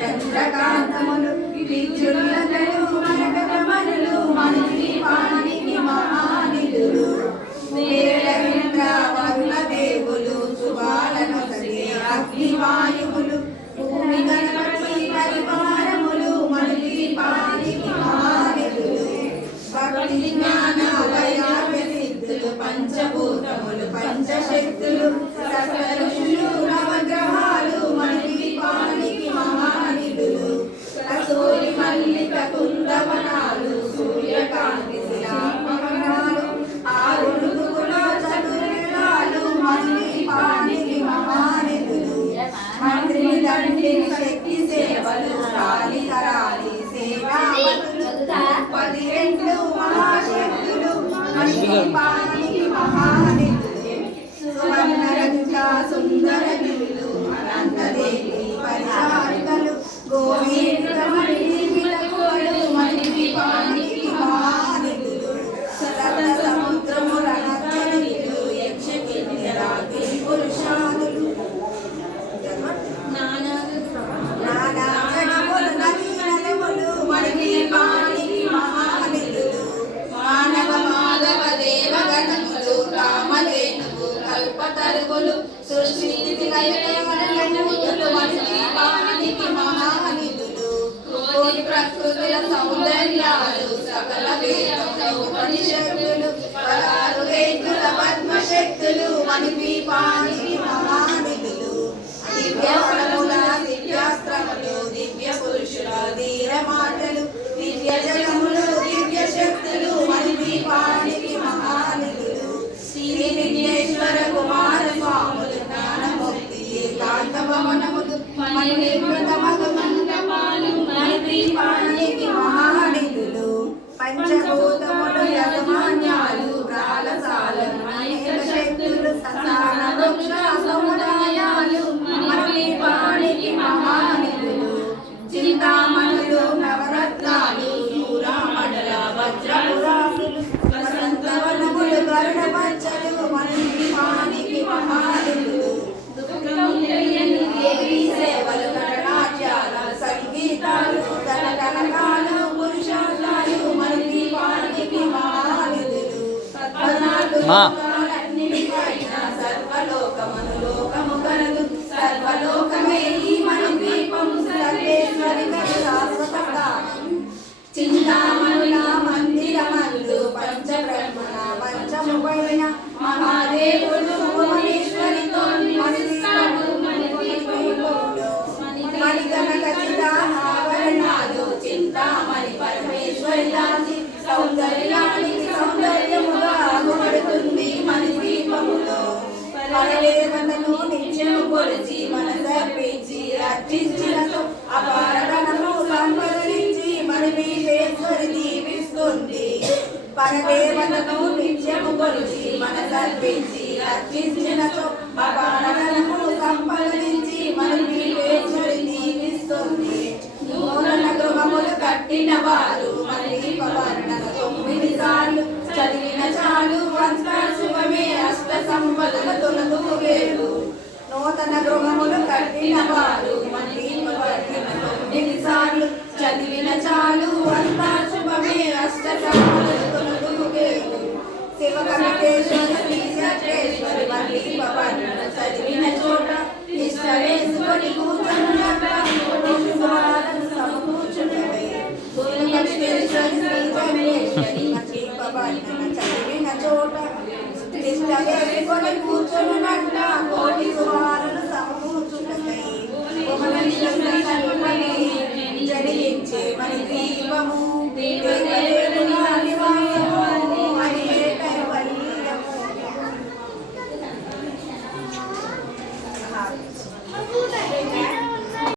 చంద్రకాంతములు విద్యుల్లతలు మనకమనులు మనీపానికి మహానిధులు వేళవింద్ర వరుణ దేవులు శుభాలను సగే అగ్నివాయువులు భూమి గణపతి పరివారములు మనీపానికి మహానిధులు భక్తి జ్ఞాన వైరాగ్య సిద్ధులు పంచభూతములు పంచశక్తులు సకల ఋషులు నవగ్రహాలు మనీపానికి మహానిధులు కస్తూరి మల్లిక కుందవనాలు సూర్యకాంతి శిలాపవనాలు ఆరు ఋతువులో చతుర్యుగాలు మనీపానికి మహానిధులు మంత్రి దండి శక్తి సేవలు కాలి కరాలి సేవావతులు 12 మహాశక్తులు మనీపానికి మహానిధులు సువర్ణ రజత సుందర గిరులు అనంతదేవి పరిచారికలు గోవిందమణి మిలకులు మనీపానికి మహానిధులు సతత సముద్రముల నర్తనీలు యక్ష కిన్నెర పురుషాదులు నానా జగములు నదీనదములు మనీపానికి మహానిధులు మానవ మాధవ దేవగణములు రామధేనువు కల్పతరువులు సృష్టి లయములు మనీపానికి మహానిధులు కోటి ప్రకృతుల సౌందర్యాలు సకల వేదములు ఉపనిషత్తులు 16 రేతుల పద్మశక్తులు మనీపానికి మహానిధులు దివ్యవరముల దివ్యాస్త్రములు దివ్య పురుషుల ధీర మాటలు దివ్య జలములు దివ్య శక్తులు మనీపానికి మహానిధులు శ్రీ విఘ్నేశ్వర కుమార స్వాములు జ్ఞానముక్తి ఏకాంత భవనములు మనీమృతమగు మండపాలు మనీపానికి మహానిధులు పంచభూతములు యజమాన్యాలు ప్రాలసాలను అనేక శక్తులు ససాన వృక్ష సముదాయాలు మనీపానికి మహానిధులు చింతామణులు నవరత్నాలు సూరామణుల వజ్రపురాసులు వసంతవనములు గరుడ పచ్చలు మనీపానికి మహానిధులు దేవీ సేవలు నటనాట్యాల సంగీతాలు కనకనకాలు పురుషాలు మనీపానికి మహానిధులు 14 సర్వలోకమును లోకము కలదు సర్వలోకమే ఈ మనీపము సర్వేశ్వరి శాశ్వత ప్రాణం చింతామణుల మందిరమందు పంచబ్రహ్మణ పంచముఖైన మహాదేవుడు భువనేశ్వరితో మణిగణ ఖచ్చిత ఆభరణాలు చింతామణి పరమేశ్వరి సౌందర్యానికి సౌందర్య అర్చించినతో అపారణము సంపదనించి మనీశ్వరి దీవిస్తుంది పరదేవతను నిత్యము కొలిచి మనసర్పించి అర్చించినతో అపారణము సంపదనించి మనీశ్వరి దీవిస్తుంది నూతన గృహములు కట్టిన వారు మనీపవర్ణన 9 సార్లు చదివిన చాలు అంత శుభమే అష్ట సంపదల తొలతూగేలు నూతన గృహములు కట్టిన వారు మనీపవర్ణన 9 సార్లు చదివిన చాలు అంత శుభమే అష్ట సంపదల తొలతూగేలు శివకమితేశ్వరి శ్రీ చక్రేశ్వరి మనీపవర్ణన చదివిన చోట నిష్ట వేసుకొని కూర్చున్నట్ట సమకూర్చున్నవే భువనేశ్వరి శ్రీ చక్రేశ్వరి మనీపవర్ణన చదివిన చోట నిష్ట వేసుకొని కూర్చున్నట్ట కోటి సుమారులు సమకూర్చున్నవే భువనేశ్వరి